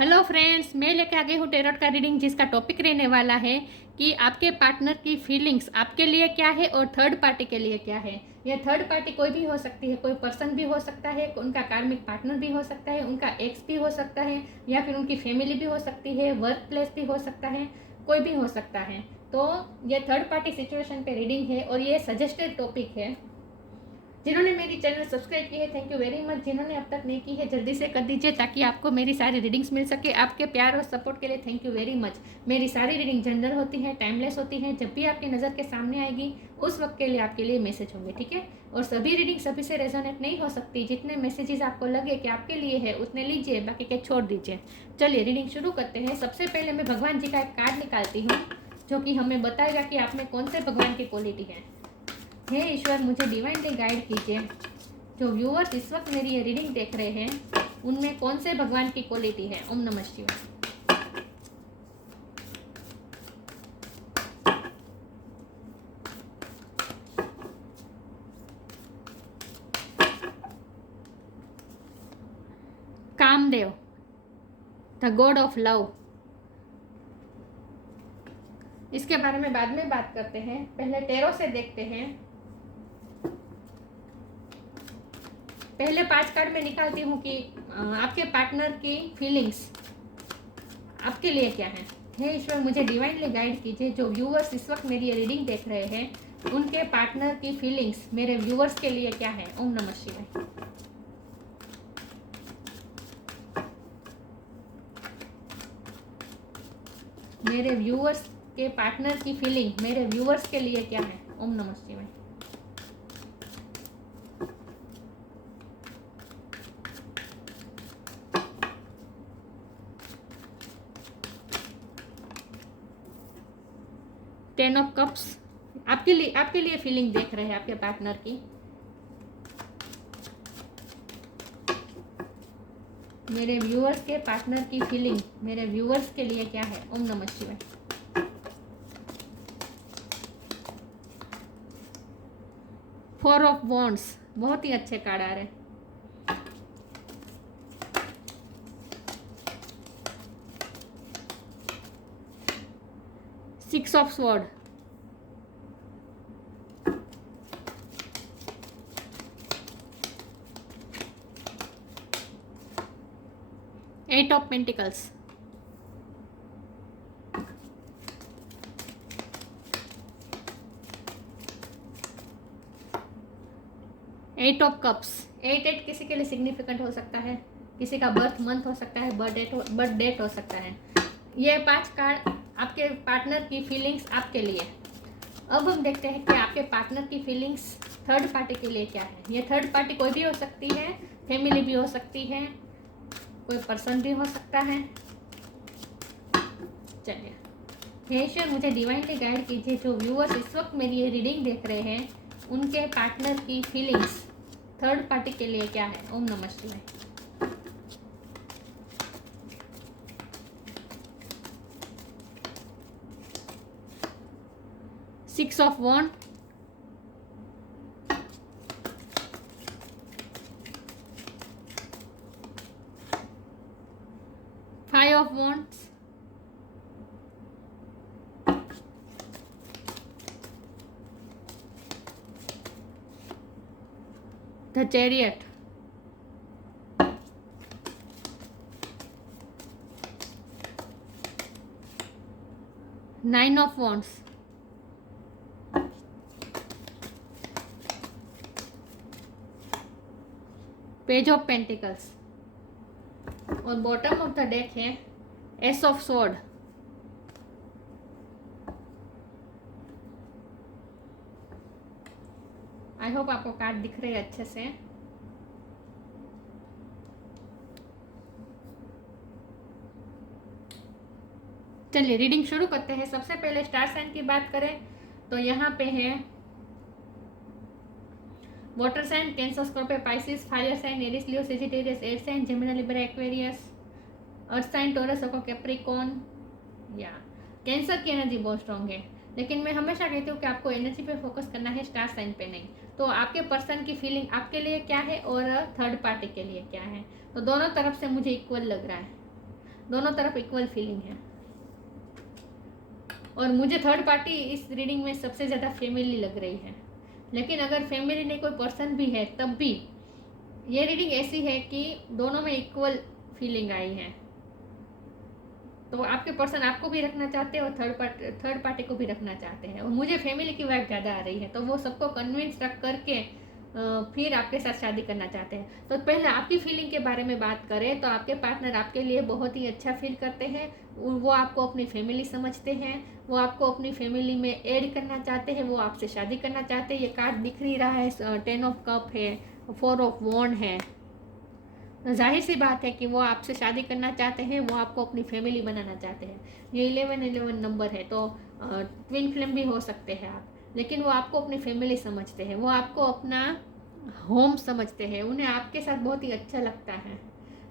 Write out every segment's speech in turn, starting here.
Hello friends, मैं लेके आ गई हूँ टेरोट का रीडिंग, जिसका टॉपिक रहने वाला है कि आपके पार्टनर की फीलिंग्स आपके लिए क्या है और थर्ड पार्टी के लिए क्या है। यह थर्ड पार्टी कोई भी हो सकती है, कोई पर्सन भी हो सकता है, उनका कार्मिक पार्टनर भी हो सकता है, उनका एक्स भी हो सकता है, या फिर उनकी फैमिली भी हो सकती है, वर्क प्लेस भी हो सकता है, कोई भी हो सकता है। तो ये थर्ड पार्टी सिचुएशन पे रीडिंग है और ये सजेस्टेड टॉपिक है। जिन्होंने मेरी चैनल सब्सक्राइब की है, थैंक यू वेरी मच। जिन्होंने अब तक नहीं की है, जल्दी से कर दीजिए ताकि आपको मेरी सारी रीडिंग्स मिल सके। आपके प्यार और सपोर्ट के लिए थैंक यू वेरी मच। मेरी सारी रीडिंग जनरल होती है, टाइमलेस होती है। जब भी आपकी नज़र के सामने आएगी उस वक्त के लिए आपके लिए मैसेज होंगे, ठीक है। और सभी रीडिंग सभी से रेजोनेट नहीं हो सकती। जितने मैसेजेस आपको लगे कि आपके लिए है उतने लीजिए, बाकी के छोड़ दीजिए। चलिए रीडिंग शुरू करते हैं। सबसे पहले मैं भगवान जी का एक कार्ड निकालती हूँ जो कि हमें बताएगा कि आप में कौन से भगवान की क्वालिटी है। हे ईश्वर, मुझे डिवाइनली गाइड कीजिए। जो व्यूअर्स इस वक्त मेरी ये रीडिंग देख रहे हैं उनमें कौन से भगवान की क्वालिटी है। ओम नमः शिवाय। Kamadeva, the god of love. इसके बारे में बाद में बात करते हैं, पहले टेरो से देखते हैं। पहले 5 कार्ड में निकालती हूँ कि आपके पार्टनर की फीलिंग्स आपके लिए क्या है। हे ईश्वर, मुझे डिवाइनली गाइड कीजिए। जो व्यूअर्स इस वक्त मेरी ये रीडिंग देख रहे हैं उनके पार्टनर की फीलिंग्स मेरे व्यूअर्स के लिए क्या है। ओम नमः शिवाय। मेरे व्यूअर्स के पार्टनर की फीलिंग मेरे व्यूअर्स के लिए क्या है। ओम नमः शिवाय। टेन ऑफ कप्स आपके लिए फीलिंग देख रहे हैं आपके पार्टनर की। मेरे व्यूअर्स के पार्टनर की फीलिंग मेरे व्यूअर्स के लिए क्या है। ओम नमः शिवाय। फोर ऑफ वॉन्ड्स, बहुत ही अच्छे कार्ड आ रहे हैं। Six of sword, eight of pentacles, eight of cups. Eight eight किसी के लिए सिग्निफिकेंट हो सकता है, किसी का बर्थ मंथ हो सकता है, बर्थ डेट हो सकता है। ये 5 कार्ड आपके पार्टनर की फीलिंग्स आपके लिए। अब हम देखते हैं कि आपके पार्टनर की फीलिंग्स थर्ड पार्टी के लिए क्या है। ये थर्ड पार्टी कोई भी हो सकती है, फैमिली भी हो सकती है, कोई पर्सन भी हो सकता है। चलिए, हे ईश्वर, मुझे डिवाइनली गाइड कीजिए। जो व्यूअर्स इस वक्त मेरी ये रीडिंग देख रहे हैं उनके पार्टनर की फीलिंग्स थर्ड पार्टी के लिए क्या है। ओम नमः शिवाय। Six of wand, five of wands, the chariot, nine of wands, page of pentacles, और बॉटम ऑफ द डेक है ace of sword. I hope आपको कार्ड दिख रहे हैं अच्छे से। चलिए रीडिंग शुरू करते हैं। सबसे पहले स्टार साइन की बात करें तो यहाँ पे है water sign Cancer, Scorpio, Pisces, fire sign Aries, Leo, Sagittarius, air sign Gemini, Libra, Aquarius, earth sign Taurus, Capricorn. या कैंसर की एनर्जी बहुत स्ट्रॉन्ग है, लेकिन मैं हमेशा कहती हूँ कि आपको एनर्जी पे फोकस करना है, स्टार साइन पे नहीं। तो आपके पर्सन की फीलिंग आपके लिए क्या है और थर्ड पार्टी के लिए क्या है, तो दोनों तरफ से मुझे इक्वल लग रहा है। दोनों तरफ इक्वल फीलिंग है। और मुझे थर्ड पार्टी इस रीडिंग में सबसे ज़्यादा फैमिली लग रही है, लेकिन अगर फैमिली नहीं कोई पर्सन भी है तब भी ये रीडिंग ऐसी है कि दोनों में इक्वल फीलिंग आई है। तो आपके पर्सन आपको भी रखना चाहते हैं और थर्ड पार्टी को भी रखना चाहते हैं, और मुझे फैमिली की वाइब ज़्यादा आ रही है। तो वो सबको कन्विंस रख करके फिर आपके साथ शादी करना चाहते हैं। तो पहले आपकी फीलिंग के बारे में बात करें तो आपके पार्टनर आपके लिए बहुत ही अच्छा फील करते हैं। वो आपको अपनी फैमिली समझते हैं, वो आपको अपनी फैमिली में ऐड करना चाहते हैं, वो आपसे शादी करना चाहते हैं। ये कार्ड दिख नहीं रहा है, 10 ऑफ कप है, 4 ऑफ वॉन्ड है। तो जाहिर सी बात है कि वो आपसे शादी करना चाहते हैं, वो आपको अपनी फैमिली बनाना चाहते हैं। ये 11 नंबर है, तो ट्विन फ्लेम भी हो सकते हैं आप, लेकिन वो आपको अपनी फैमिली समझते हैं, वो आपको अपना होम समझते हैं। उन्हें आपके साथ बहुत ही अच्छा लगता है।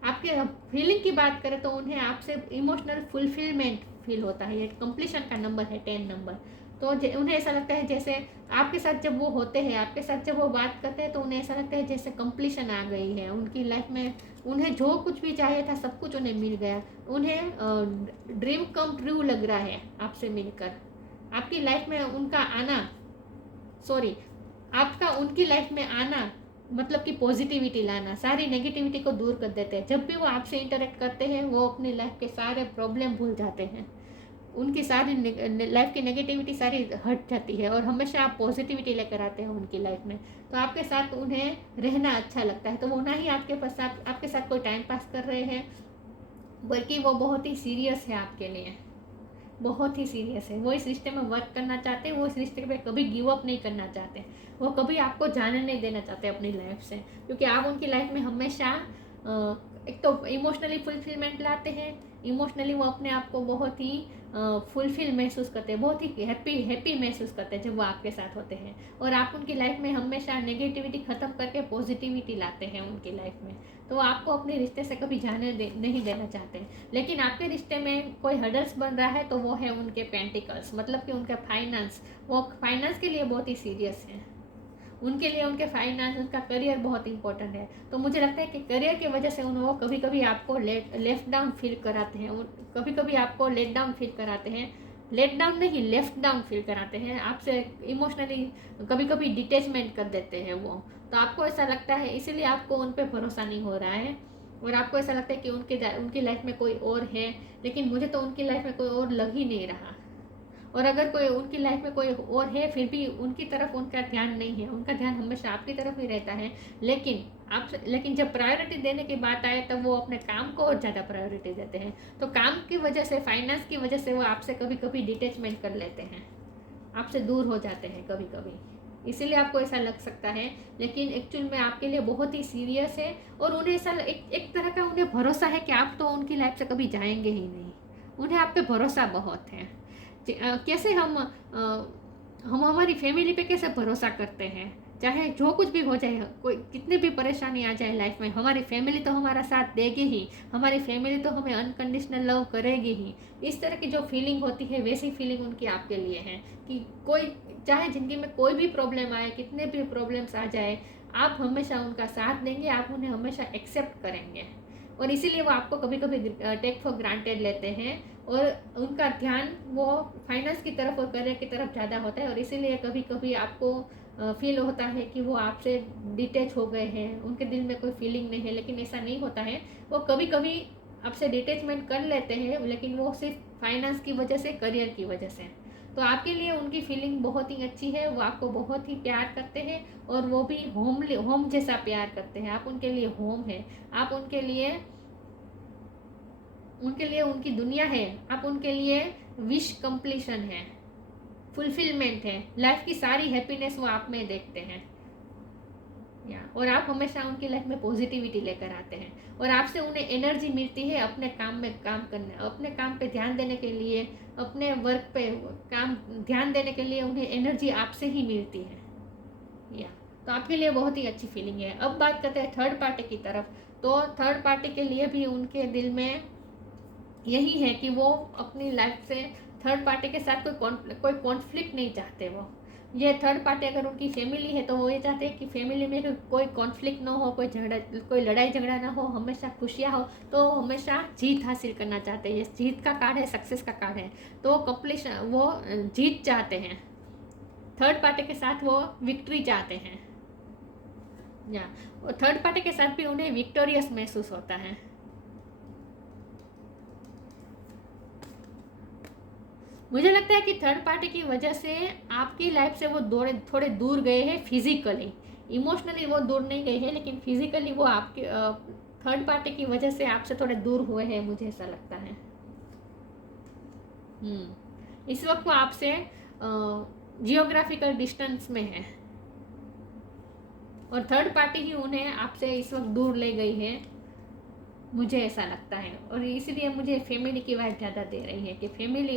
आपके फीलिंग की बात करें तो उन्हें आपसे इमोशनल फुलफिलमेंट फील होता है। ये कंप्लीशन का नंबर है, 10 नंबर। तो उन्हें ऐसा लगता है जैसे आपके साथ जब वो होते हैं, आपके साथ जब वो बात करते हैं तो उन्हें ऐसा लगता है जैसे कंप्लीशन आ गई है उनकी लाइफ में। उन्हें जो कुछ भी चाहिए था सब कुछ उन्हें मिल गया। उन्हें ड्रीम कम ट्रू लग रहा है आपसे मिलकर। आपकी लाइफ में उनका आना, सॉरी, आपका उनकी लाइफ में आना मतलब कि पॉजिटिविटी लाना, सारी नेगेटिविटी को दूर कर देते हैं। जब भी वो आपसे इंटरेक्ट करते हैं वो अपनी लाइफ के सारे प्रॉब्लम भूल जाते हैं, उनकी सारी लाइफ की नेगेटिविटी सारी हट जाती है और हमेशा आप पॉजिटिविटी लेकर आते हैं उनकी लाइफ में। तो आपके साथ उन्हें रहना अच्छा लगता है। तो वो ना ही आपके पास आपके साथ कोई टाइम पास कर रहे हैं, बल्कि वो बहुत ही सीरियस है आपके लिए, बहुत ही सीरियस है। वो इस रिश्ते में वर्क करना चाहते हैं, वो इस रिश्ते पे कभी गिव अप नहीं करना चाहते, वो कभी आपको जाने नहीं देना चाहते अपनी लाइफ से, क्योंकि आप उनकी लाइफ में हमेशा एक तो इमोशनली फुलफिलमेंट लाते हैं। इमोशनली वो अपने आप को बहुत ही फुलफिल महसूस करते हैं, बहुत ही हैप्पी महसूस करते हैं जब वो आपके साथ होते हैं। और आप उनकी लाइफ में हमेशा नेगेटिविटी ख़त्म करके पॉजिटिविटी लाते हैं उनकी लाइफ में। तो वो आपको अपने रिश्ते से कभी नहीं देना चाहते। लेकिन आपके रिश्ते में कोई हर्डल्स बन रहा है तो वो है उनके पेंटिकल्स, मतलब कि उनका फाइनेंस। वो फाइनेंस के लिए बहुत ही सीरियस है। उनके लिए उनके फाइनेंस, उनका करियर बहुत इंपॉर्टेंट है। तो मुझे लगता है कि करियर की वजह से वो कभी कभी आपको लेफ्ट डाउन फील कराते हैं, कभी कभी आपको लेट डाउन फील कराते हैं। लेट डाउन नहीं, लेफ्ट डाउन फील कराते हैं आपसे इमोशनली, कभी कभी डिटेचमेंट कर देते हैं वो। तो आपको ऐसा लगता है, इसीलिए आपको उन पर भरोसा नहीं हो रहा है और आपको ऐसा लगता है कि उनकी लाइफ में कोई और है। लेकिन मुझे तो उनकी लाइफ में कोई और लग ही नहीं रहा। और अगर कोई उनकी लाइफ में कोई और है फिर भी उनकी तरफ उनका ध्यान नहीं है, उनका ध्यान हमेशा आपकी तरफ ही रहता है। लेकिन जब प्रायोरिटी देने की बात आए तब वो अपने काम को और ज़्यादा प्रायोरिटी देते हैं। तो काम की वजह से, फाइनेंस की वजह से वो आपसे कभी कभी डिटेचमेंट कर लेते हैं, आपसे दूर हो जाते हैं कभी कभी, इसीलिए आपको ऐसा लग सकता है। लेकिन एक्चुअल में आपके लिए बहुत ही सीरियस है और उन्हें ऐसा एक तरह का उन्हें भरोसा है कि आप तो उनकी लाइफ से कभी जाएंगे ही नहीं। उन्हें आप पे भरोसा बहुत है। कैसे हम हमारी फैमिली पे कैसे भरोसा करते हैं, चाहे जो कुछ भी हो जाए, कोई कितनी भी परेशानी आ जाए लाइफ में, हमारी फैमिली तो हमारा साथ देगी ही, हमारी फैमिली तो हमें अनकंडीशनल लव करेगी ही। इस तरह की जो फीलिंग होती है वैसी फीलिंग उनकी आपके लिए है कि कोई चाहे ज़िंदगी में कोई भी प्रॉब्लम आए, कितने भी प्रॉब्लम्स आ जाए, आप हमेशा उनका साथ देंगे, आप उन्हें हमेशा एक्सेप्ट करेंगे। और इसीलिए वो आपको कभी कभी टेक फॉर ग्रांटेड लेते हैं और उनका ध्यान वो फाइनेंस की तरफ और करियर की तरफ ज़्यादा होता है। और इसीलिए कभी कभी आपको फील होता है कि वो आपसे डिटेच हो गए हैं, उनके दिल में कोई फीलिंग नहीं है, लेकिन ऐसा नहीं होता है। वो कभी कभी आपसे डिटेचमेंट कर लेते हैं, लेकिन वो सिर्फ फाइनेंस की वजह से, करियर की वजह से। तो आपके लिए उनकी फीलिंग बहुत ही अच्छी है, वो आपको बहुत ही प्यार करते हैं और वो भी होम जैसा प्यार करते हैं। आप उनके लिए होम है, आप उनके लिए उनकी दुनिया है, आप उनके लिए विश कंप्लीशन है, फुलफिलमेंट है, लाइफ की सारी हैप्पीनेस वो आप में देखते हैं। और आप हमेशा उनकी लाइफ में पॉजिटिविटी लेकर आते हैं और आपसे उन्हें एनर्जी मिलती है अपने काम में काम करने, अपने काम पे ध्यान देने के लिए, अपने वर्क पे काम ध्यान देने के लिए उन्हें एनर्जी आपसे ही मिलती है। तो आपके लिए बहुत ही अच्छी फीलिंग है। अब बात करते हैं थर्ड पार्टी की तरफ। तो थर्ड पार्टी के लिए भी उनके दिल में यही है कि वो अपनी लाइफ से थर्ड पार्टी के साथ कोई कॉन्फ्लिक्ट नहीं चाहते। ये थर्ड पार्टी अगर उनकी फैमिली है तो वो ये चाहते हैं कि फैमिली में कोई कॉन्फ्लिक्ट ना हो, कोई लड़ाई झगड़ा ना हो, हमेशा खुशियाँ हो, तो हमेशा जीत हासिल करना चाहते हैं। ये जीत का कार्ड है, सक्सेस का कार्ड है, तो वो कंप्लीशन, वो जीत चाहते हैं। थर्ड पार्टी के साथ वो विक्ट्री चाहते हैं, या थर्ड पार्टी के साथ भी उन्हें विक्टोरियस महसूस होता है। मुझे लगता है कि थर्ड पार्टी की वजह से आपकी लाइफ से वो थोड़े दूर गए हैं फिजिकली। इमोशनली वो दूर नहीं गए हैं, लेकिन फिजिकली वो आपके थर्ड पार्टी की वजह से आपसे थोड़े दूर हुए हैं, मुझे ऐसा लगता है। इस वक्त वो आपसे जियोग्राफिकल डिस्टेंस में है, और थर्ड पार्टी ही उन्हें आपसे इस वक्त दूर ले गई है, मुझे ऐसा लगता है। और इसलिए मुझे फैमिली की वाइब ज़्यादा दे रही है कि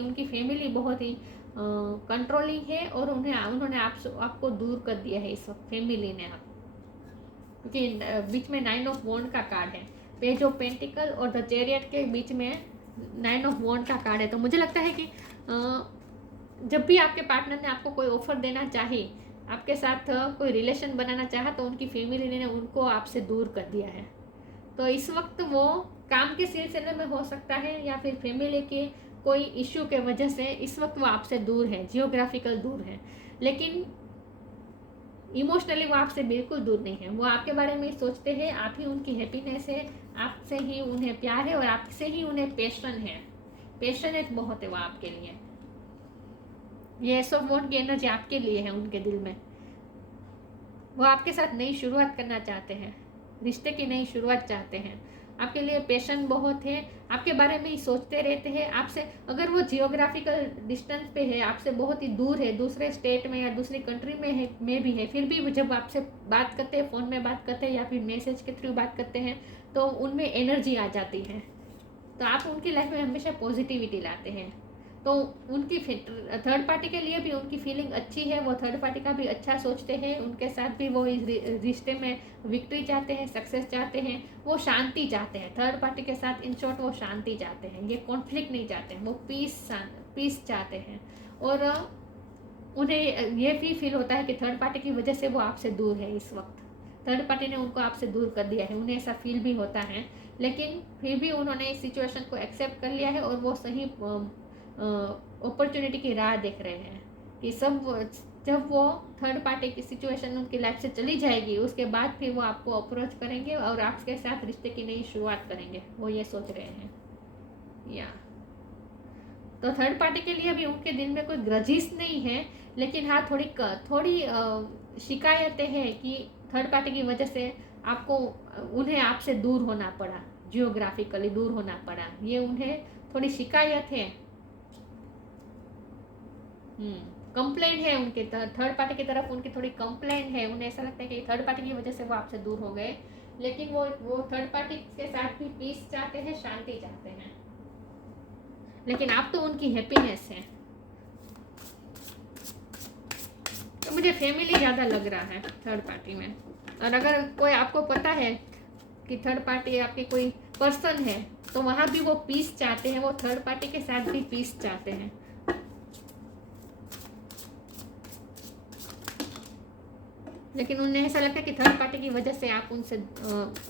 उनकी फैमिली बहुत ही कंट्रोलिंग है, और उन्होंने आपको दूर कर दिया है इस वक्त, फैमिली ने। आप क्योंकि बीच में 9 ऑफ वॉन्ड का कार्ड है, पेज ऑफ पेंटिकल और द चैरियट के बीच में 9 ऑफ वॉन्ड का कार्ड है। तो मुझे लगता है कि जब भी आपके पार्टनर ने आपको कोई ऑफर देना चाहे, आपके साथ कोई रिलेशन बनाना चाहा, तो उनकी फैमिली ने उनको आपसे दूर कर दिया है। तो इस वक्त वो काम के सिलसिले में हो सकता है, या फिर फैमिली के कोई इश्यू के वजह से इस वक्त वो आपसे दूर है, जियोग्राफिकल दूर है, लेकिन इमोशनली वो आपसे बिल्कुल दूर नहीं है। वो आपके बारे में सोचते हैं, आप ही उनकी हैप्पीनेस है, आपसे ही उन्हें प्यार है, और आपसे ही उन्हें पैशन है, पैशनेट बहुत है वो आपके लिए। ये एस ऑफ वॉन्ड की एनर्जी आपके लिए है, उनके दिल में। वो आपके साथ नई शुरुआत करना चाहते हैं, रिश्ते की नई शुरुआत चाहते हैं, आपके लिए पैशन बहुत है, आपके बारे में ही सोचते रहते हैं। आपसे अगर वो जियोग्राफिकल डिस्टेंस पे है, आपसे बहुत ही दूर है, दूसरे स्टेट में या दूसरी कंट्री में है, में भी है, फिर भी जब आपसे बात करते हैं, फ़ोन में बात करते हैं या फिर मैसेज के थ्रू बात करते हैं, तो उनमें एनर्जी आ जाती है। तो आप उनकी लाइफ में हमेशा पॉजिटिविटी लाते हैं। तो उनकी थर्ड पार्टी के लिए भी उनकी फीलिंग अच्छी है, वो थर्ड पार्टी का भी अच्छा सोचते हैं, उनके साथ भी वो इस रिश्ते में विक्ट्री चाहते हैं, सक्सेस चाहते हैं, वो शांति चाहते हैं। थर्ड पार्टी के साथ इन शॉर्ट वो शांति चाहते हैं, ये कॉन्फ्लिक्ट नहीं चाहते हैं, वो पीस चाहते हैं। और उन्हें ये भी फील होता है कि थर्ड पार्टी की वजह से वो आपसे दूर है इस वक्त, थर्ड पार्टी ने उनको आपसे दूर कर दिया है, उन्हें ऐसा फील भी होता है, लेकिन फिर भी उन्होंने इस सिचुएशन को एक्सेप्ट कर लिया है, और वो सही अपॉर्चुनिटी की राह देख रहे हैं कि जब वो थर्ड पार्टी की सिचुएशन उनकी लाइफ से चली जाएगी, उसके बाद फिर वो आपको अप्रोच करेंगे और आपके साथ रिश्ते की नई शुरुआत करेंगे, वो ये सोच रहे हैं। या तो थर्ड पार्टी के लिए भी उनके दिल में कोई ग्रजिस नहीं है, लेकिन हाँ थोड़ी शिकायतें हैं कि थर्ड पार्टी की वजह से उन्हें आपसे दूर होना पड़ा, जियोग्राफिकली दूर होना पड़ा, ये उन्हें थोड़ी शिकायत है, कंप्लेन है उनके थर्ड पार्टी की तरफ, उनकी थोड़ी कंप्लेन है। उन्हें ऐसा लगता है कि थर्ड पार्टी की वजह से वो आपसे दूर हो गए, लेकिन वो थर्ड पार्टी के साथ भी पीस चाहते हैं, शांति चाहते हैं, लेकिन आप तो उनकी हैप्पीनेस है। तो मुझे फैमिली ज़्यादा लग रहा है थर्ड पार्टी में। और अगर कोई आपको पता है कि थर्ड पार्टी आपकी कोई पर्सन है, तो वहाँ भी वो पीस चाहते हैं, वो थर्ड पार्टी के साथ भी पीस चाहते हैं, लेकिन उन्हें ऐसा लगता है कि थर्ड पार्टी की वजह से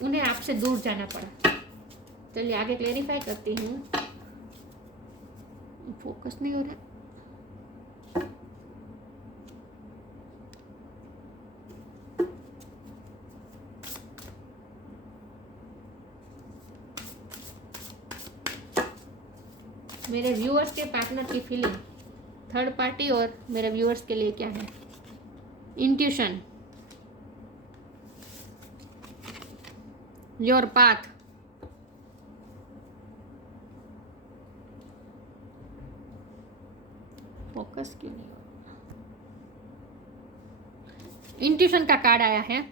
उन्हें आपसे दूर जाना पड़ा। चलिए आगे क्लेरिफाई करती हूँ, फोकस नहीं हो रहा। मेरे व्यूअर्स के पार्टनर की फीलिंग थर्ड पार्टी और मेरे व्यूअर्स के लिए क्या है? इंट्यूशन, योर पाथ, फोकस क्यों नहीं? इंट्यूशन का कार्ड आया है,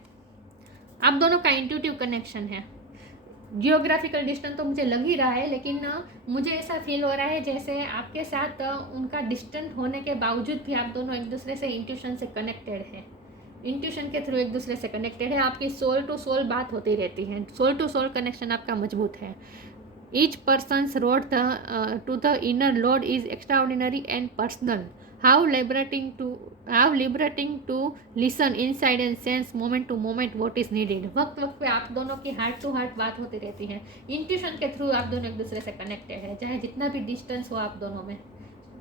आप दोनों का इंट्यूटिव कनेक्शन है। जियोग्राफिकल डिस्टेंस तो मुझे लग ही रहा है, लेकिन मुझे ऐसा फील हो रहा है जैसे आपके साथ उनका डिस्टेंस होने के बावजूद भी आप दोनों एक दूसरे से इंट्यूशन से कनेक्टेड है, इंट्यूशन के थ्रू एक दूसरे से कनेक्टेड है। आपकी सोल टू सोल बात होती रहती है, सोल टू सोल कनेक्शन आपका मजबूत है। Each person's road to the inner lord is extraordinary and personal, how liberating to ow liberating to listen inside and sense moment to moment what is needed. वक्त वक्त पे आप दोनों की heart to heart बात होती रहती है। इंट्यूशन के थ्रू आप दोनों एक दूसरे से कनेक्टेड है, चाहे जितना भी डिस्टेंस हो आप दोनों में।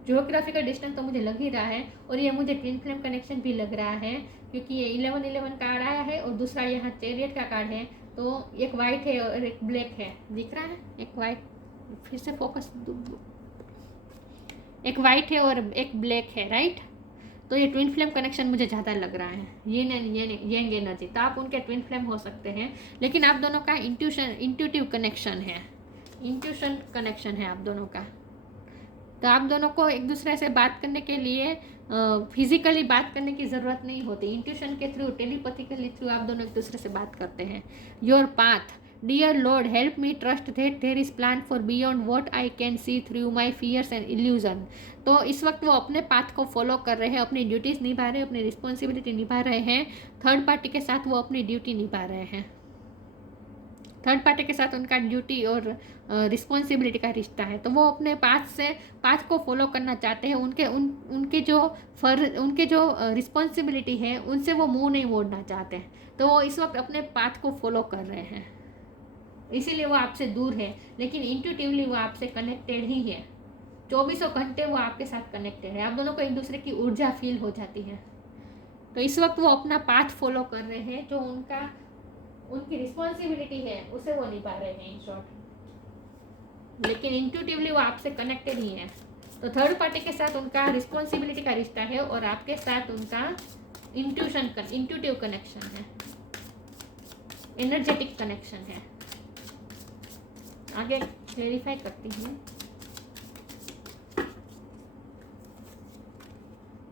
ज्योग्राफिकल डिस्टेंस तो मुझे लग ही रहा है, और ये मुझे ट्विन फ्लेम कनेक्शन भी लग रहा है, क्योंकि ये 11-11 कार्ड आया है और दूसरा यहाँ चैरियट का कार्ड है। तो एक वाइट है और एक ब्लैक है, दिख रहा है? एक वाइट, फिर से फोकस, एक वाइट है और एक ब्लैक है, राइट? तो ये ट्विन फ्लेम कनेक्शन मुझे ज़्यादा लग रहा है, ये यंग एनर्जी। तो आप उनके ट्विन फ्लेम हो सकते हैं, लेकिन आप दोनों का इंट्यूटिव कनेक्शन है, इंट्यूशन कनेक्शन है आप दोनों का। तो आप दोनों को एक दूसरे से बात करने के लिए फिजिकली बात करने की ज़रूरत नहीं होती। इंट्यूशन के थ्रू, टेलीपैथिकली थ्रू आप दोनों एक दूसरे से बात करते हैं। Your path, dear Lord help me trust that there is plan for beyond what I can see through my fears and illusion. तो इस वक्त वो अपने पाथ को फॉलो कर रहे हैं, अपनी ड्यूटीज़ निभा रहे हैं, अपनी रिस्पॉन्सिबिलिटी निभा रहे हैं। थर्ड पार्टी के साथ वो अपनी ड्यूटी निभा रहे हैं। थर्ड पार्टी के साथ उनका ड्यूटी और रिस्पॉन्सिबिलिटी का रिश्ता है। तो वो अपने पाथ को फॉलो करना चाहते हैं। उनके जो रिस्पॉन्सिबिलिटी है उनसे वो मुंह नहीं मोड़ना चाहते हैं। तो वो इस वक्त अपने पाथ को फॉलो कर रहे हैं, इसीलिए वो आपसे दूर है, लेकिन इंट्यूटिवली वो आपसे कनेक्टेड ही है। 24 घंटे वो आपके साथ कनेक्टेड है। आप दोनों को एक दूसरे की ऊर्जा फील हो जाती है। तो इस वक्त वो अपना पाथ फॉलो कर रहे हैं, जो उनकी रिस्पॉन्सिबिलिटी है उसे वो निभा रहे हैं इन शॉर्ट, लेकिन इंट्यूटिवली वो आपसे कनेक्टेड ही है। तो थर्ड पार्टी के साथ उनका रिस्पॉन्सिबिलिटी का रिश्ता है और आपके साथ उनका इंट्यूटिव कनेक्शन है, एनर्जेटिक कनेक्शन है। आगे क्लेरिफाई करती हूँ।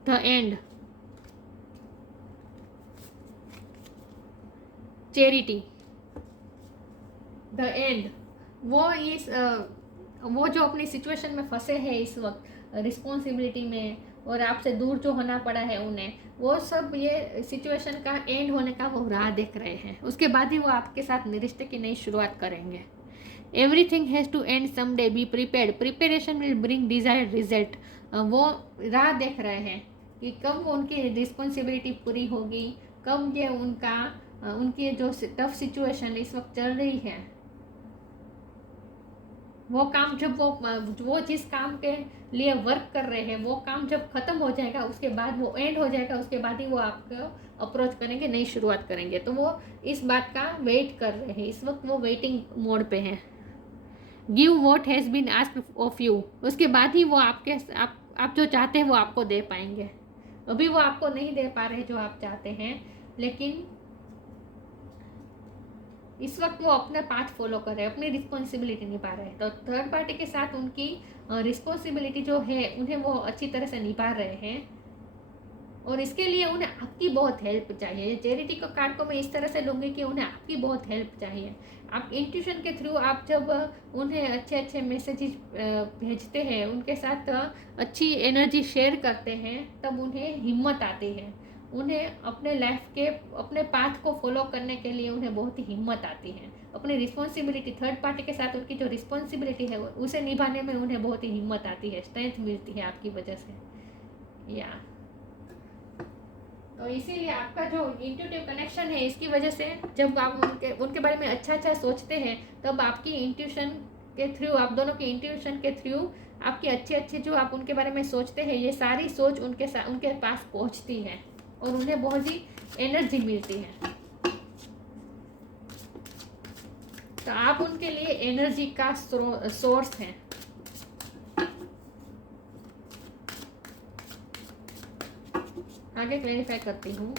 The end, charity, the end. वो जो अपनी सिचुएशन में फंसे हैं इस वक्त, रिस्पॉन्सिबिलिटी में, और आपसे दूर जो होना पड़ा है उन्हें, वो सब ये सिचुएशन का एंड होने का वो राह देख रहे हैं। उसके बाद ही वो आपके साथ रिश्ते की नई शुरुआत करेंगे। Everything has to end someday, be prepared, preparation will bring desired result. वो राह देख रहे हैं कि कब उनकी रिस्पॉन्सिबिलिटी पूरी होगी, कब ये उनकी जो टफ सिचुएशन इस वक्त चल रही है, वो काम जब वो जिस काम के लिए वर्क कर रहे हैं वो काम जब खत्म हो जाएगा, उसके बाद वो एंड हो जाएगा, उसके बाद ही वो आपको अप्रोच करेंगे, नई शुरुआत करेंगे। तो वो इस बात का वेट कर रहे हैं, इस वक्त वो वेटिंग मोड पे हैं। Give what has been asked of you, उसके बाद ही वो आप जो चाहते हैं वो आपको दे पाएंगे। अभी वो आपको नहीं दे पा रहे जो आप चाहते हैं, लेकिन इस वक्त वो अपने पाथ फॉलो कर रहे हैं, अपनी रिस्पॉन्सिबिलिटी निभा रहे हैं। तो थर्ड पार्टी के साथ उनकी रिस्पॉन्सिबिलिटी जो है उन्हें वो अच्छी तरह से निभा रहे हैं, और इसके लिए उन्हें आपकी बहुत हेल्प चाहिए। चैरिटी को कार्ड को मैं इस तरह से लूँगी कि उन्हें आपकी बहुत हेल्प चाहिए। आप इंट्यूशन के थ्रू आप जब उन्हें अच्छे अच्छे मैसेजेस भेजते हैं, उनके साथ अच्छी एनर्जी शेयर करते हैं, तब उन्हें हिम्मत आती है। उन्हें अपने लाइफ के अपने पाथ को फॉलो करने के लिए उन्हें बहुत ही हिम्मत आती है। अपनी रिस्पॉन्सिबिलिटी, थर्ड पार्टी के साथ उनकी जो रिस्पॉन्सिबिलिटी है उसे निभाने में उन्हें बहुत ही हिम्मत आती है, स्ट्रेंथ मिलती है आपकी वजह से। या तो इसीलिए आपका जो इंट्यूटिव कनेक्शन है, इसकी वजह से जब आप उनके बारे में अच्छा सोचते हैं, तब आपकी इंट्यूशन के थ्रू, आप दोनों के इंट्यूशन के थ्रू आपकी अच्छे जो आप उनके बारे में सोचते हैं, ये सारी सोच उनके पास पहुंचती है और उन्हें बहुत ही एनर्जी मिलती है। तो आप उनके लिए एनर्जी का सोर्स हैं। आगे क्लैरिफाई करती हूँ।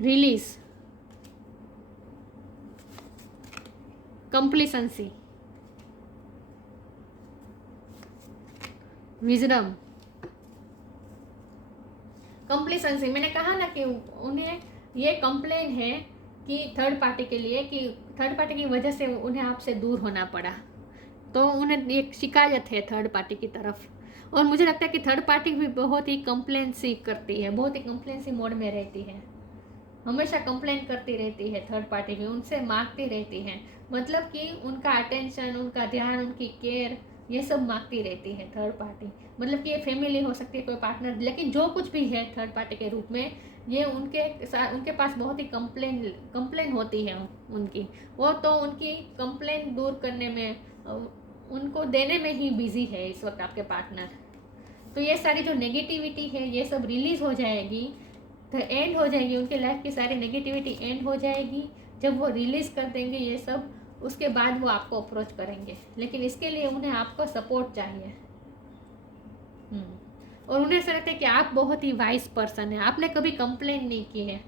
Release, complacency, wisdom, complacency. मैंने कहा ना कि उन्हें ये कंप्लेन है कि थर्ड पार्टी के लिए, कि थर्ड पार्टी की वजह से उन्हें आपसे दूर होना पड़ा। तो उन्हें एक शिकायत है थर्ड पार्टी की तरफ, और मुझे लगता है कि थर्ड पार्टी भी बहुत ही कंप्लेंसी करती है, बहुत ही कंप्लेंसी मोड में रहती है। हमेशा कंप्लेन करती रहती है, थर्ड पार्टी भी उनसे मांगती रहती है, मतलब कि उनका अटेंशन, उनका ध्यान, उनकी केयर, ये सब मांगती रहती है थर्ड पार्टी। मतलब कि ये फैमिली हो सकती है, कोई पार्टनर, लेकिन जो कुछ भी है थर्ड पार्टी के रूप में, ये उनके पास बहुत ही कंप्लेन होती है उनकी। वो तो उनकी कंप्लेन दूर करने में, उनको देने में ही बिजी है इस वक्त आपके पार्टनर। तो ये सारी जो नेगेटिविटी है ये सब रिलीज हो जाएगी, तो एंड हो जाएगी, उनकी लाइफ की सारी नेगेटिविटी एंड हो जाएगी जब वो रिलीज कर देंगे ये सब। उसके बाद वो आपको अप्रोच करेंगे, लेकिन इसके लिए उन्हें आपका सपोर्ट चाहिए। और उन्हें ऐसा लगता है कि आप बहुत ही वाइज पर्सन है, आपने कभी कंप्लेन नहीं की है,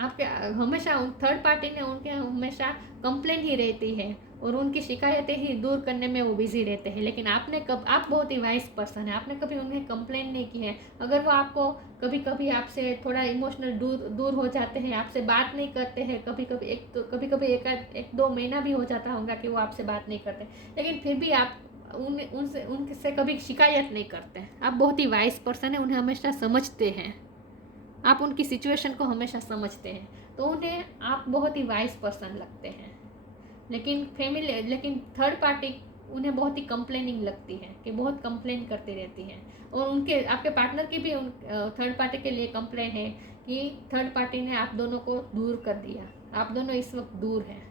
आपके हमेशा थर्ड पार्टी ने उनके हमेशा कंप्लेन ही रहती है और उनकी शिकायतें ही दूर करने में वो बिजी रहते हैं। लेकिन आप बहुत ही वाइज पर्सन है, आपने कभी उन्हें कंप्लेन नहीं की है। अगर वो आपको कभी कभी आपसे थोड़ा इमोशनल दूर हो जाते हैं, आपसे बात नहीं करते हैं, कभी कभी एक दो महीना भी हो जाता होगा कि वो आपसे बात नहीं करते, लेकिन फिर भी आप उनसे कभी शिकायत नहीं करते। आप बहुत ही वाइज पर्सन है, उन्हें हमेशा समझते हैं, आप उनकी सिचुएशन को हमेशा समझते हैं, तो उन्हें आप बहुत ही वाइज पर्सन लगते हैं। लेकिन थर्ड पार्टी उन्हें बहुत ही कंप्लेनिंग लगती है, कि बहुत कंप्लेन करती रहती है। और उनके आपके पार्टनर की भी थर्ड पार्टी के लिए कंप्लेन है कि थर्ड पार्टी ने आप दोनों को दूर कर दिया, आप दोनों इस वक्त दूर हैं।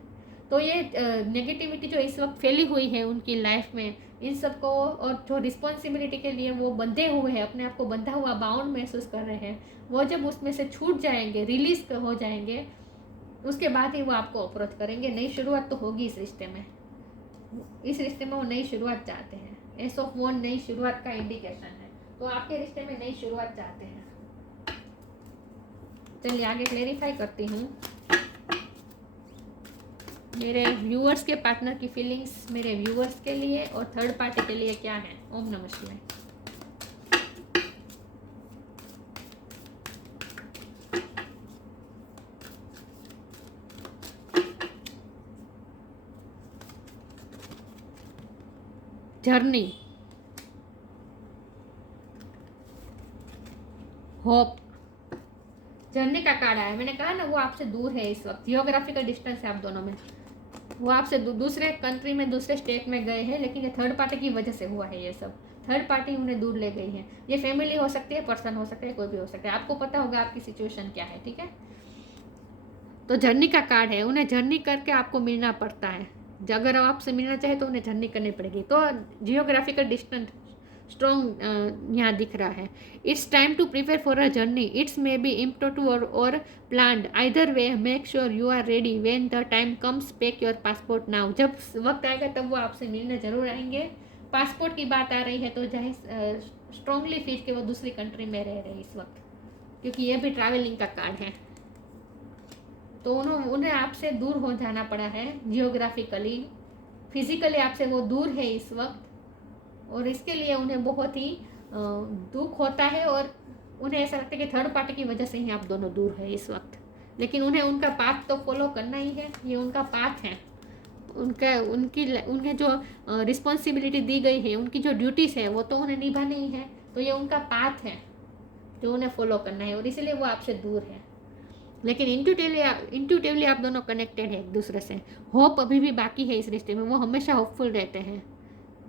तो ये नेगेटिविटी जो इस वक्त फैली हुई है उनकी लाइफ में, इन सबको, और जो रिस्पॉन्सिबिलिटी के लिए वो बंधे हुए हैं, अपने आप को बंधा हुआ बाउंड महसूस कर रहे हैं, वो जब उसमें से छूट जाएंगे, रिलीज हो जाएंगे, उसके बाद ही वो आपको अप्रोच करेंगे। नई शुरुआत तो होगी इस रिश्ते में, वो नई शुरुआत चाहते हैं। एस ऑफ वन नई शुरुआत का इंडिकेशन है, तो आपके रिश्ते में नई शुरुआत चाहते हैं। चलिए आगे क्लेरिफाई करती हूँ। मेरे व्यूअर्स के पार्टनर की फीलिंग्स मेरे व्यूअर्स के लिए और थर्ड पार्टी के लिए क्या है। ओम नमः शिवाय। जर्नी, होप, जर्नी का कार्ड आया। मैंने कहा ना वो आपसे दूर है इस वक्त, जियोग्राफिकल डिस्टेंस है आप दोनों में। वो आपसे दूसरे कंट्री में, दूसरे स्टेट में गए हैं, लेकिन ये थर्ड पार्टी की वजह से हुआ है। ये सब थर्ड पार्टी उन्हें दूर ले गई है। ये फैमिली हो सकती है, पर्सन हो सकता है, कोई भी हो सकता है। आपको पता होगा आपकी सिचुएशन क्या है, ठीक है। तो जर्नी का कार्ड है, उन्हें जर्नी करके आपको मिलना पड़ता है। अगर आपसे मिलना चाहे तो उन्हें जर्नी करनी पड़ेगी। तो जियोग्राफिकल डिस्टेंस स्ट्रॉन्ग यहाँ दिख रहा है। It's time to prepare for a journey, it's may be impromptu or planned, either way make sure you are ready when the time comes, pack your passport now. जब वक्त आएगा तब वो आपसे मिलने जरूर आएंगे। पासपोर्ट की बात आ रही है तो चाहे स्ट्रांगली फील के वो दूसरी कंट्री में रह रहे इस वक्त, क्योंकि ये भी ट्रैवलिंग का कार्ड है। तो उन्हें आपसे दूर हो जाना पड़ा है, जियोग्राफिकली, फिजिकली आपसे वो दूर है इस वक्त, और इसके लिए उन्हें बहुत ही दुख होता है। और उन्हें ऐसा लगता है कि थर्ड पार्टी की वजह से ही आप दोनों दूर है इस वक्त। लेकिन उन्हें उनका पाथ तो फॉलो करना ही है, ये उनका पाथ है। उन्हें जो रिस्पॉन्सिबिलिटी दी गई है, उनकी जो ड्यूटीज़ है, वो तो उन्हें निभानी ही है। तो ये उनका पाथ है जो उन्हें फॉलो करना है, और इसीलिए वो आपसे दूर है। लेकिन इंट्यूटिवली आप दोनों कनेक्टेड है एक दूसरे से। होप अभी भी बाकी है इस रिश्ते में, वो हमेशा होपफुल रहते हैं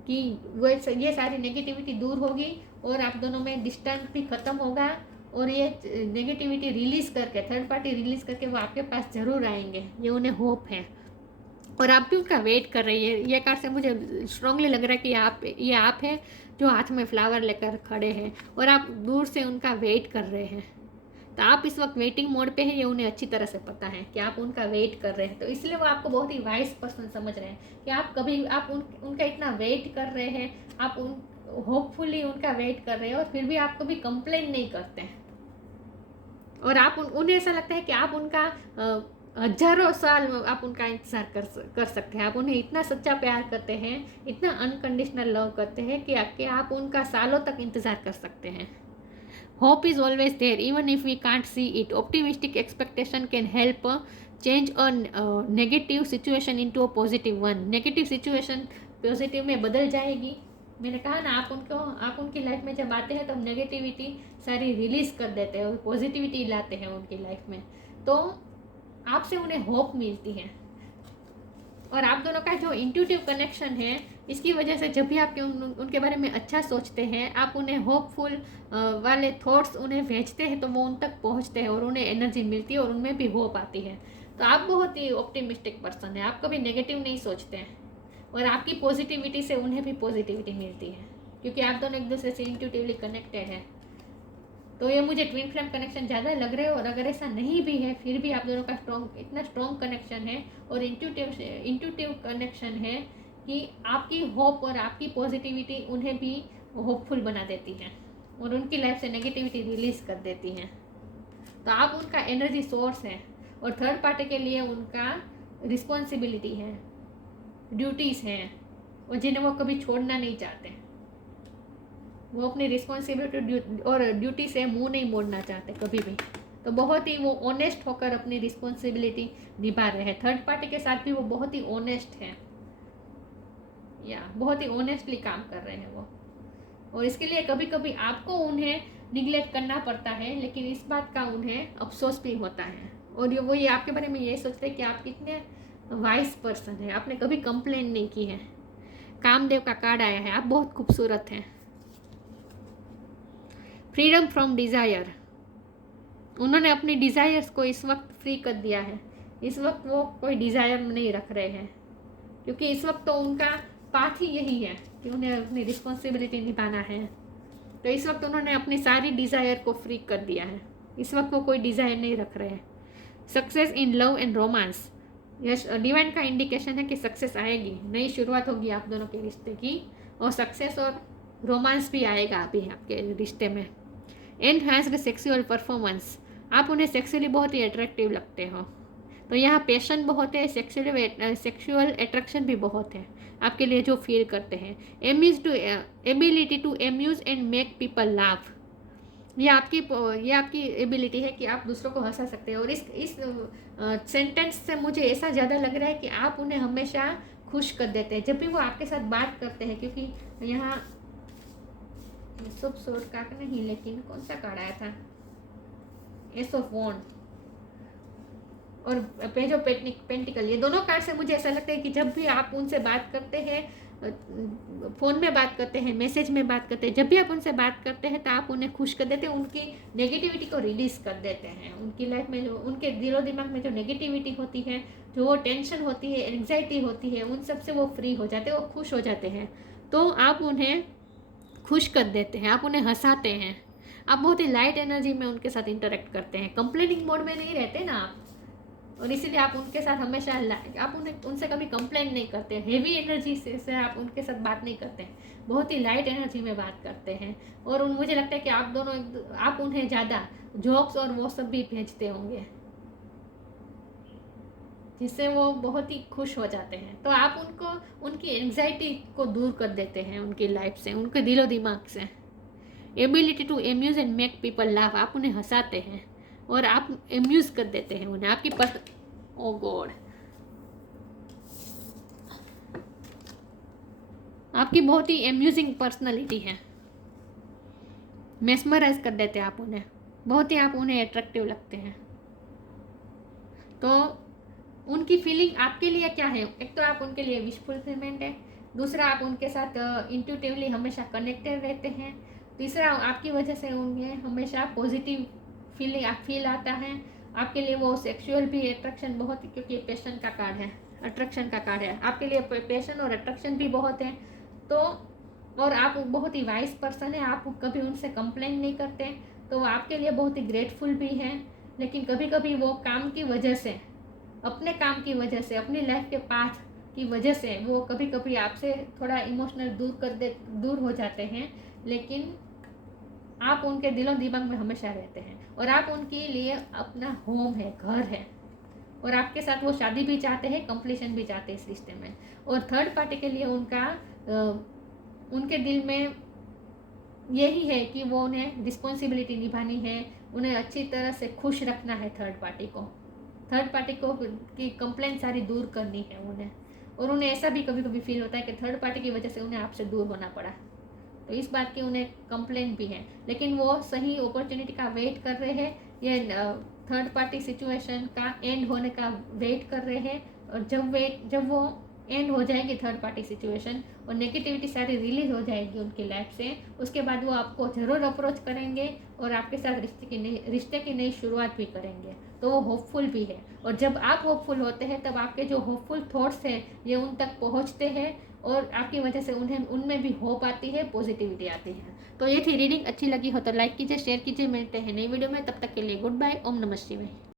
कि वो ये सारी नेगेटिविटी दूर होगी और आप दोनों में डिस्टेंस भी ख़त्म होगा, और ये नेगेटिविटी रिलीज़ करके, थर्ड पार्टी रिलीज़ करके वो आपके पास ज़रूर आएंगे। ये उन्हें होप है, और आप भी उनका वेट कर रही है। ये कार्ड से मुझे स्ट्रांगली लग रहा है कि ये आप हैं जो हाथ में फ्लावर लेकर खड़े हैं, और आप दूर से उनका वेट कर रहे हैं। तो आप इस वक्त वेटिंग मोड पे है, ये उन्हें अच्छी तरह से पता है कि आप उनका वेट कर रहे हैं। तो इसलिए वो आपको बहुत ही वाइज पर्सन समझ रहे हैं कि आप उनका इतना वेट कर रहे हैं, आप होपफुली उनका वेट कर रहे हैं, और फिर भी आप कभी कंप्लेन नहीं करते हैं। और उन्हें ऐसा लगता है कि आप उनका हजारों साल आप उनका इंतज़ार कर सकते हैं। आप उन्हें इतना सच्चा प्यार करते हैं, इतना अनकंडीशनल लव करते हैं कि आप उनका सालों तक इंतज़ार कर सकते हैं। Hope is always there, even if we can't see it. Optimistic expectation can help change a negative situation into a positive one. Negative situation positive में बदल जाएगी। मैंने कहा ना, आप उनकी लाइफ में जब आते हैं तो नेगेटिविटी सारी रिलीज कर देते हैं और पॉजिटिविटी लाते हैं उनकी लाइफ में। तो आपसे उन्हें होप मिलती है। और आप दोनों का जो इंट्यूटिव कनेक्शन है, इसकी वजह से जब भी आप उनके बारे में अच्छा सोचते हैं, आप उन्हें होपफुल वाले थॉट्स उन्हें भेजते हैं, तो वो उन तक पहुंचते हैं और उन्हें एनर्जी मिलती है और उनमें भी होप आती है। तो आप बहुत ही ऑप्टिमिस्टिक पर्सन है, आप कभी नेगेटिव नहीं सोचते हैं, और आपकी पॉजिटिविटी से उन्हें भी पॉजिटिविटी मिलती है, क्योंकि आप दोनों एक दूसरे से इंट्यूटिवली कनेक्टेड है। तो ये मुझे ट्विन फ्लेम कनेक्शन ज़्यादा लग रहे हो, और अगर ऐसा नहीं भी है फिर भी आप दोनों का इतना स्ट्रॉन्ग कनेक्शन है और इंट्यूटिव कनेक्शन है कि आपकी होप और आपकी पॉजिटिविटी उन्हें भी होपफुल बना देती है और उनकी लाइफ से नेगेटिविटी रिलीज कर देती है। तो आप उनका एनर्जी सोर्स है, और थर्ड पार्टी के लिए उनका रिस्पॉन्सिबिलिटी है, ड्यूटीज़ हैं, और जिन्हें वो कभी छोड़ना नहीं चाहते। वो अपनी रिस्पॉन्सिबिलिटी और ड्यूटी से मुंह नहीं मोड़ना चाहते कभी भी। तो बहुत ही वो ऑनेस्ट होकर अपनी रिस्पॉन्सिबिलिटी निभा रहे हैं। थर्ड पार्टी के साथ भी वो बहुत ही ऑनेस्ट है, या बहुत ही ऑनेस्टली काम कर रहे हैं वो, और इसके लिए कभी कभी आपको उन्हें निगलेक्ट करना पड़ता है, लेकिन इस बात का उन्हें अफसोस भी होता है। और ये आपके बारे में ये सोचते हैं कि आप कितने वाइस पर्सन हैं, आपने कभी कंप्लेन नहीं की है। कामदेव का कार्ड आया है, आप बहुत खूबसूरत हैं। फ्रीडम फ्रॉम डिज़ायर, उन्होंने अपनी डिज़ायर्स को इस वक्त फ्री कर दिया है। इस वक्त वो कोई डिज़ायर नहीं रख रहे हैं, क्योंकि इस वक्त तो उनका पाथ ही यही है कि उन्हें अपनी रिस्पॉन्सिबिलिटी निभाना है। तो इस वक्त उन्होंने अपनी सारी डिज़ायर को फ्री कर दिया है। इस वक्त वो कोई डिज़ायर नहीं रख रहे हैं। Success in love and romance, yes, divine का इंडिकेशन है कि सक्सेस आएगी, नई शुरुआत होगी आप दोनों के रिश्ते की, और सक्सेस और रोमांस भी आएगा अभी आपके रिश्ते में। एनहांस्ड सेक्सुअल परफॉर्मेंस, आप उन्हें सेक्सुअली बहुत ही अट्रैक्टिव लगते हो। तो यहाँ पैशन बहुत है, सेक्सुअल अट्रैक्शन भी बहुत है आपके लिए जो फील करते हैं। Ability to amuse and make people laugh, ये आपकी एबिलिटी है कि आप दूसरों को हंसा सकते हैं। और इस सेंटेंस से मुझे ऐसा ज़्यादा लग रहा है कि आप उन्हें हमेशा खुश कर देते हैं जब भी वो आपके साथ बात करते हैं, क्योंकि यहाँ शुभ सोर का नहीं, लेकिन कौन सा कार्ड आया था, एस ऑफ वॉन्ड और पेज ऑफ पेंटिकल, ये दोनों कार्ड से मुझे ऐसा लगता है कि जब भी आप उनसे बात करते हैं, फ़ोन में बात करते हैं, मैसेज में बात करते हैं, जब भी आप उनसे बात करते हैं तो आप उन्हें खुश कर देते हैं, उनकी नेगेटिविटी को रिलीज़ कर देते हैं। उनकी लाइफ में जो उनके दिलो दिमाग में जो नेगेटिविटी होती है, जो वो टेंशन होती है, एंग्जाइटी होती है, उन सब से वो फ्री हो जाते हैं, वो खुश हो जाते हैं। तो आप उन्हें खुश कर देते हैं, आप उन्हें हंसाते हैं, आप बहुत ही लाइट एनर्जी में उनके साथ इंटरेक्ट करते हैं, कंप्लेनिंग मोड में नहीं रहते ना आप, और इसीलिए आप उनके साथ हमेशा आप उनसे कभी कंप्लेन नहीं करते, हेवी एनर्जी से आप उनके साथ बात नहीं करते हैं, बहुत ही लाइट एनर्जी में बात करते हैं। और मुझे लगता है कि आप दोनों आप उन्हें ज़्यादा जॉब्स और वो सब भी भेजते होंगे, जिससे वो बहुत ही खुश हो जाते हैं। तो आप उनको उनकी एंग्जाइटी को दूर कर देते हैं उनकी लाइफ से, उनके दिलो दिमाग से। Ability to amuse and make people laugh, आप उन्हें हंसाते हैं और आप एम्यूज कर देते हैं उन्हें। आपकी ओ गॉड, आपकी बहुत ही एम्यूजिंग पर्सनालिटी है, मेस्मराइज कर देते हैं आप उन्हें, बहुत ही आप उन्हें अट्रैक्टिव लगते हैं। तो उनकी फीलिंग आपके लिए क्या है, एक तो आप उनके लिए विश फुलफिलमेंट है, दूसरा आप उनके साथ इंट्यूटिवली हमेशा कनेक्टेड रहते हैं, तीसरा आपकी वजह से उन्हें हमेशा पॉजिटिव फील आता है। आपके लिए वो सेक्सुअल भी अट्रैक्शन बहुत, क्योंकि पैशन का कार्ड है, अट्रैक्शन का कार्ड है, आपके लिए पैशन और अट्रैक्शन भी बहुत है। तो और आप बहुत ही वाइस पर्सन है, आप कभी उनसे कंप्लेन नहीं करते, तो आपके लिए बहुत ही ग्रेटफुल भी हैं। लेकिन कभी कभी वो काम की वजह से, अपने काम की वजह से, अपनी लाइफ के पाथ की वजह से वो कभी कभी आपसे थोड़ा इमोशनल दूर हो जाते हैं, लेकिन आप उनके दिलों दिमाग में हमेशा रहते हैं, और आप उनके लिए अपना होम है, घर है, और आपके साथ वो शादी भी चाहते हैं, कंप्लीशन भी चाहते हैं इस रिश्ते में। और थर्ड पार्टी के लिए उनके दिल में यही है कि वो उन्हें रिस्पॉन्सिबिलिटी निभानी है, उन्हें अच्छी तरह से खुश रखना है थर्ड पार्टी को की कंप्लेंट सारी दूर करनी है उन्हें। और उन्हें ऐसा भी कभी कभी फील होता है कि थर्ड पार्टी की वजह से उन्हें आपसे दूर होना पड़ा, तो इस बात की उन्हें कंप्लेंट भी है, लेकिन वो सही अपॉर्चुनिटी का वेट कर रहे हैं। ये थर्ड पार्टी सिचुएशन का एंड होने का वेट कर रहे हैं। और जब वो एंड हो जाएगी थर्ड पार्टी सिचुएशन और नेगेटिविटी सारी रिलीज हो जाएगी उनकी लाइफ से, उसके बाद वो आपको ज़रूर अप्रोच करेंगे और आपके साथ रिश्ते की नई शुरुआत भी करेंगे। तो वो होपफुल भी है, और जब आप होपफुल होते हैं तब आपके जो होपफुल थॉट्स हैं ये उन तक पहुंचते हैं और आपकी वजह से उन्हें उनमें भी होप आती है, पॉजिटिविटी आती है। तो ये थी रीडिंग। अच्छी लगी हो तो लाइक कीजिए, शेयर कीजिए। मिलते हैं नई वीडियो में, तब तक के लिए गुड बाय। ओम नमः शिवाय।